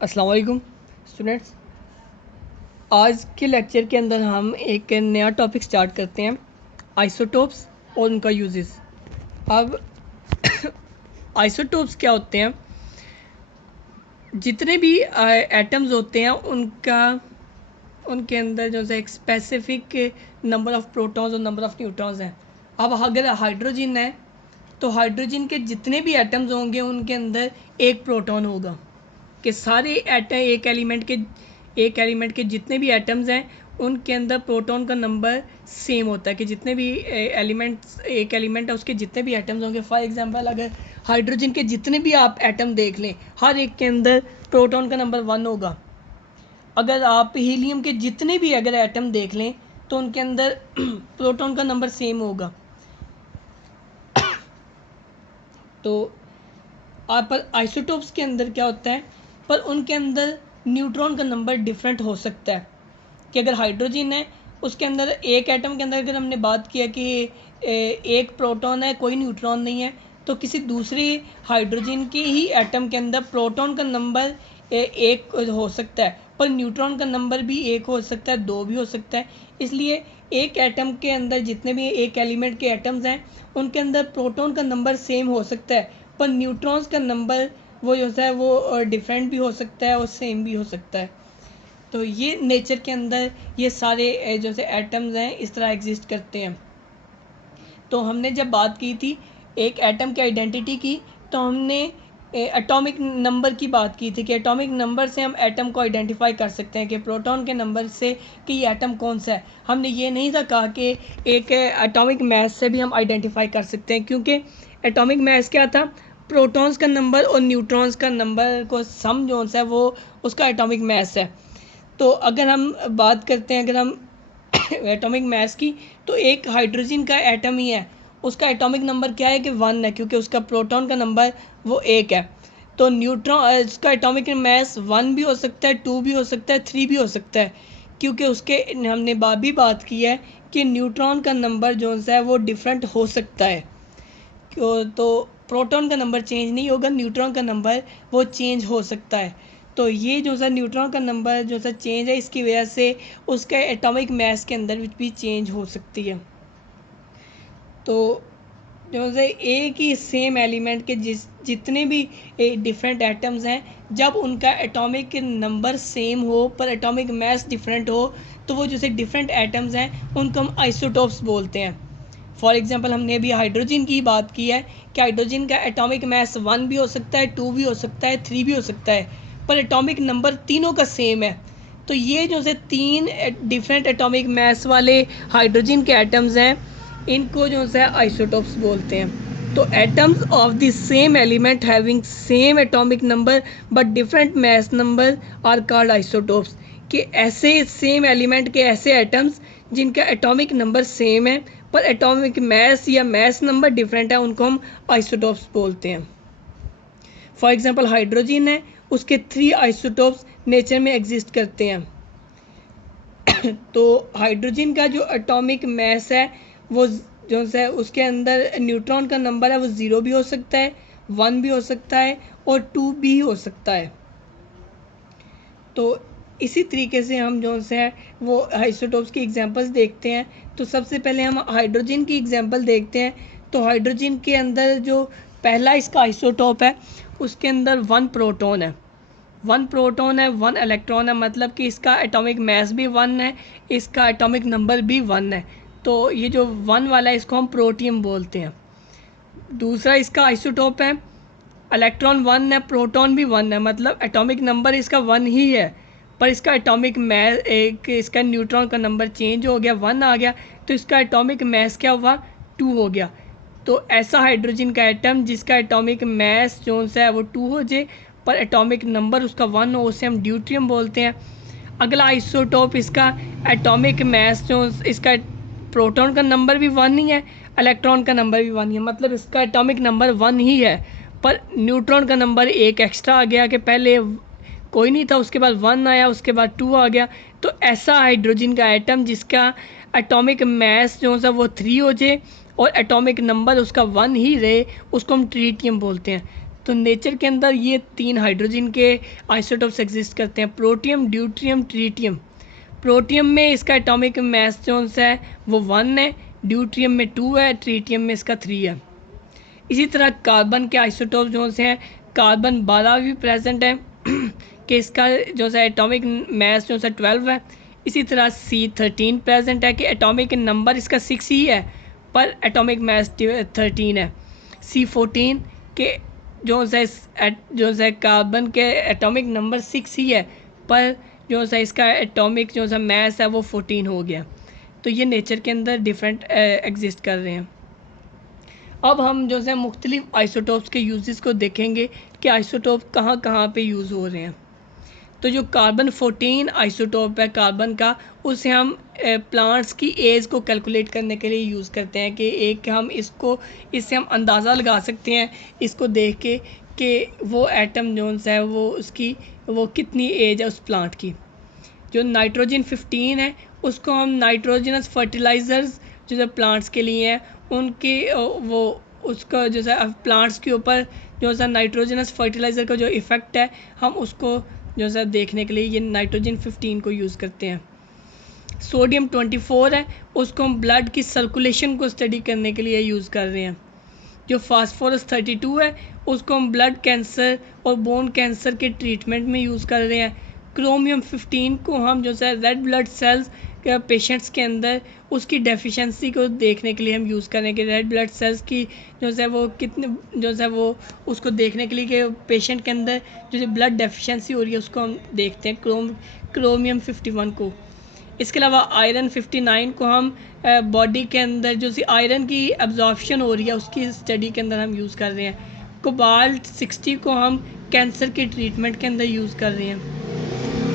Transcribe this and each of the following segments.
अस्सलाम वालेकुम स्टूडेंट्स। आज के लेक्चर के अंदर हम एक नया टॉपिक स्टार्ट करते हैं, आइसोटोप्स और उनका यूजेस। अब आइसोटोप्स क्या होते हैं? जितने भी एटम्स होते हैं उनके अंदर जो है एक स्पेसिफिक नंबर ऑफ प्रोटॉन्स और नंबर ऑफ न्यूट्रॉन्स हैं। अब अगर हाइड्रोजन है तो हाइड्रोजन के जितने भी एटम्स होंगे उनके अंदर एक प्रोटॉन होगा। कि सारे एक एलिमेंट के जितने भी एटम्स हैं उनके अंदर प्रोटॉन का नंबर सेम होता है। कि जितने भी एक एलिमेंट है उसके जितने भी एटम्स होंगे, फॉर एग्जांपल अगर हाइड्रोजन के जितने भी आप एटम देख लें, हर एक के अंदर प्रोटॉन का नंबर 1 होगा। अगर आप हीलियम के जितने भी अगर एटम देख लें तो उनके अंदर प्रोटॉन का नंबर सेम होगा। तो आप पर आइसोटोप्स के अंदर क्या होता है, पर उनके अंदर न्यूट्रॉन का नंबर डिफरेंट हो सकता है। कि अगर हाइड्रोजन है उसके अंदर एक एटम के अंदर अगर हमने बात किया कि एक प्रोटॉन है, कोई न्यूट्रॉन नहीं है, तो किसी दूसरी हाइड्रोजन के ही एटम के अंदर प्रोटॉन का नंबर एक हो सकता है, पर न्यूट्रॉन का नंबर भी एक हो सकता है, दो भी हो सकता है। इसलिए एक एटम के अंदर जितने भी एक एलिमेंट के एटम्स हैं उनके अंदर प्रोटॉन का नंबर सेम हो सकता है, पर न्यूट्रॉन्स का नंबर वो जो है वो डिफरेंट भी हो सकता है और सेम भी हो सकता है। तो ये नेचर के अंदर ये सारे जो से एटम्स हैं इस तरह एग्जिस्ट करते हैं। तो हमने जब बात की थी एक एटम की आइडेंटिटी की, तो हमने एटॉमिक नंबर की बात की थी कि एटॉमिक नंबर से हम एटम को आइडेंटिफाई कर सकते हैं कि प्रोटॉन के नंबर से कि ये एटम कौन सा है। हमने ये नहीं था कहा कि एक एटॉमिक मास से भी हम आइडेंटिफाई कर सकते हैं, क्योंकि एटॉमिक मास क्या था, प्रोटॉन्स का नंबर और न्यूट्रॉन्स का नंबर को सम जो है वो उसका एटॉमिक मास है। तो अगर हम बात करते हैं, अगर हम एटॉमिक मास की, तो एक हाइड्रोजन का एटम ही है, उसका एटॉमिक नंबर क्या है कि 1 है, क्योंकि उसका प्रोटॉन का नंबर वो 1 है। तो न्यूट्रॉन इसका एटॉमिक मास 1 भी हो सकता है, 2 भी हो सकता है, 3 भी हो सकता है, क्योंकि उसके हमने भी बात की है कि न्यूट्रॉन का नंबर जो है वो डिफरेंट हो सकता है। क्यों? तो प्रोटॉन का नंबर चेंज नहीं होगा, न्यूट्रॉन का नंबर वो चेंज हो सकता है। तो ये जो सा न्यूट्रॉन का नंबर जो सा चेंज है, इसकी वजह से उसके एटॉमिक मास के अंदर भी चेंज हो सकती है। तो जो है एक ही सेम एलिमेंट के जितने भी डिफरेंट एटम्स हैं, जब उनका एटॉमिक नंबर सेम हो पर एटॉमिक मास डिफरेंट हो, तो वो जैसे डिफरेंट एटम्स हैं उनको हम आइसोटोप्स बोलते हैं। फॉर एग्जांपल हमने अभी हाइड्रोजन की बात की है कि हाइड्रोजन का एटॉमिक मास 1 भी हो सकता है, 2 भी हो सकता है, 3 भी हो सकता है, पर एटॉमिक नंबर तीनों का सेम है। तो ये जो से 3 डिफरेंट एटॉमिक मास वाले हाइड्रोजन के एटम्स हैं, इनको जो है आइसोटोप्स बोलते हैं। तो atoms of the same element having same atomic number but different mass number are called isotopes. कि ऐसे सेम एलिमेंट के ऐसे एटम्स जिनका एटॉमिक नंबर सेम है पर एटॉमिक मास या मास नंबर डिफरेंट है, उनको हम आइसोटोप्स बोलते हैं। फॉर एग्जांपल हाइड्रोजन है, उसके 3 आइसोटोप्स नेचर में एग्जिस्ट करते हैं। तो हाइड्रोजन का जो एटॉमिक मास है वो जो है उसके अंदर न्यूट्रॉन का नंबर है वो 0 भी हो सकता है, 1 भी हो सकता है और 2 भी हो सकता है। तो इसी तरीके से हम जो है वो आइसोटोप्स की एग्जांपल्स देखते हैं। तो सबसे पहले हम हाइड्रोजन की एग्जांपल देखते हैं। तो हाइड्रोजन के अंदर जो पहला इसका आइसोटोप है उसके अंदर 1 प्रोटॉन है, 1 प्रोटॉन है, 1 इलेक्ट्रॉन है, मतलब कि इसका एटॉमिक मास भी 1 है, इसका एटॉमिक नंबर भी 1 है। तो ये जो 1 वाला है इसको हम प्रोटियम बोलते हैं। दूसरा इसका आइसोटोप है, इलेक्ट्रॉन 1 है, प्रोटॉन भी 1 है, मतलब एटॉमिक नंबर इसका 1 ही है, पर इसका एटॉमिक मास इसका न्यूट्रॉन का नंबर चेंज हो गया, 1 आ गया, तो इसका एटॉमिक मास क्या हुआ, 2 हो गया। तो ऐसा हाइड्रोजन का एटम जिसका एटॉमिक मास जो है वो 2 हो जाए पर एटॉमिक नंबर उसका 1 हो, उसे हम ड्यूट्रियम बोलते हैं। अगला आइसोटोप इसका एटॉमिक मास जो इसका प्रोटॉन का नंबर भी 1 ही है, इलेक्ट्रॉन का नंबर भी 1 ही है, मतलब इसका एटॉमिक नंबर 1 ही है, पर न्यूट्रॉन का नंबर एक एक्स्ट्रा आ गया कि पहले कोई नहीं था, उसके बाद 1 आया, उसके बाद 2 आ गया। तो ऐसा हाइड्रोजन का एटम जिसका एटॉमिक मास जो है वो 3 हो जाए और एटॉमिक नंबर उसका 1 ही रहे, उसको हम ट्रीटियम बोलते हैं। तो नेचर के अंदर ये 3 हाइड्रोजन के आइसोटोप्स एग्जिस्ट करते हैं, प्रोटियम, ड्यूट्रियम, ट्रीटियम। प्रोटियम में इसका एटॉमिक मास जो है वो 1 है, ड्यूट्रियम में 2 है, ट्रीटियम में इसका 3 है। इसी तरह कार्बन के आइसोटोप जो हैं, कार्बन 12 भी प्रेजेंट है कि इसका जो है एटॉमिक मास जो है 12 है। इसी तरह C13 प्रेजेंट है कि एटॉमिक नंबर इसका 6 ही है पर एटॉमिक मास 13 है। C14 के जो है कार्बन के एटॉमिक नंबर 6 ही है पर जो है इसका एटॉमिक जो है मास है वो 14 हो गया। तो ये नेचर के अंदर डिफरेंट एग्जिस्ट कर रहे हैं। अब हम जो है मुख्तलिफ आइसोटोप्स के यूजेस को देखेंगे कि आइसोटोप कहाँ कहाँ पे यूज़ हो रहे हैं। तो जो कार्बन 14 आइसोटोप है कार्बन का, उसे हम प्लांट्स की एज को कैलकुलेट करने के लिए यूज़ करते हैं कि इससे हम अंदाज़ा लगा सकते हैं इसको देख के कि वो एटम जोन्स है वो कितनी एज है उस प्लांट की। जो नाइट्रोजन 15 है उसको हम नाइट्रोजनस फर्टिलाइज़र्स जो है प्लांट्स के लिए हैं उनके वो उसका जो है प्लांट्स के ऊपर जो है नाइट्रोजनस फर्टिलाइज़र का जो इफ़ेक्ट है हम उसको जो है देखने के लिए ये नाइट्रोजन 15 को यूज़ करते हैं। सोडियम 24 है उसको हम ब्लड की सर्कुलेशन को स्टडी करने के लिए यूज़ कर रहे हैं। जो फास्फोरस 32 है उसको हम ब्लड कैंसर और बोन कैंसर के ट्रीटमेंट में यूज़ कर रहे हैं। क्रोमियम 15 को हम जो है रेड ब्लड सेल्स के पेशेंट्स के अंदर उसकी डेफिशिएंसी को देखने के लिए हम यूज़ करें कि रेड ब्लड सेल्स की जो है वो कितने जो है वो उसको देखने के लिए कि पेशेंट के अंदर जो ब्लड डेफिशिएंसी हो रही है उसको हम देखते हैं क्रोमियम 51 को। इसके अलावा आयरन 59 को हम बॉडी के अंदर जो सी आयरन की एब्जॉर्प्शन हो रही है उसकी स्टडी के अंदर हम यूज़ कर रहे हैं। कोबाल्ट 60 को हम कैंसर के ट्रीटमेंट के अंदर यूज़ कर रहे हैं।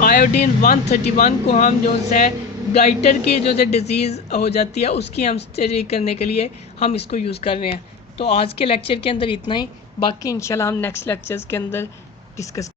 आयोडीन 131 को हम जो है गाइटर की जो है डिज़ीज़ हो जाती है उसकी हम स्टडी करने के लिए हम इसको यूज़ कर रहे हैं। तो आज के लेक्चर के अंदर इतना ही, बाकी इंशाल्लाह हम नेक्स्ट लेक्चर्स के अंदर डिस्कस